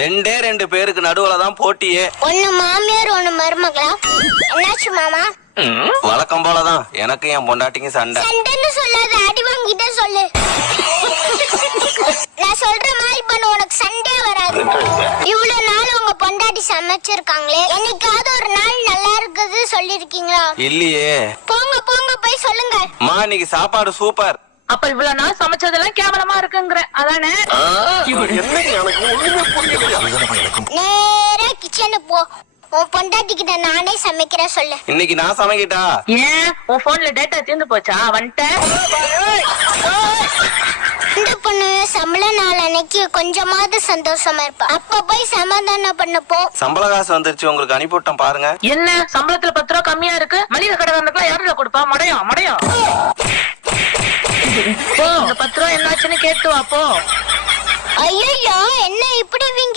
ரெண்டு பேருக்கு நடுவுலதான் போட்டியே. ஒண்ணு மாமியார் ஒண்ணு மருமகளா? என்னாச்சு மாமா? வழக்கம் போலதான் எனக்கு என் பொண்டாட்டிக்கும் சண்டை. சண்டைன்னு சொல்லாத, அடி வாங்கிட்டே சொல்லு. நான் சொல்ற மாதிரி பண்ண, உனக்கு சண்டே வராது. இவ்வளவு நாள் உங்க பொண்டாட்டி சமைச்சிருக்காங்களே, என்னைக்காவது ஒரு நாள் நல்லா இருக்குது சொல்லிருக்கீங்களா? இல்லையே. போங்க போங்க போய் சொல்லுங்க. மா இன்னைக்கு சாப்பாடு சூப்பர். அப்ப இவ்வளவு நாள் சமைச்சதெல்லாம் கேவலமா இருக்குங்கிற அதானே? நேரா கிச்சனுக்கு போ, உன் பொண்டாட்டி கிட்ட நானே சமைக்கிறேன் சொல்லு. இன்னைக்கு நான் சமைக்கிட்டா? ஏன் உன் போன்ல டேட்டா தீர்ந்து போச்சா? வந்துட்டேன். இந்த பொண்ணு சம்பள நாள் அன்னைக்கு கொஞ்சமாவது சந்தோஷமா இருப்பா. அப்ப போய் சமாதானம் பண்ண போ. சம்பள காசு வந்துருச்சு, உங்களுக்கு அனுப்பிவிட்டேன் பாருங்க. என்ன சம்பளத்துல 10 ரூபா கம்மியா இருக்கு? மளிகை கடைக்காரனுக்குலாம் யாருல கொடுப்பா? மடையும் மடையும். இந்த 10 ரூபா என்னாச்சுன்னு கேட்டு வா போ. ஐயோ என்ன இப்படி வீங்கி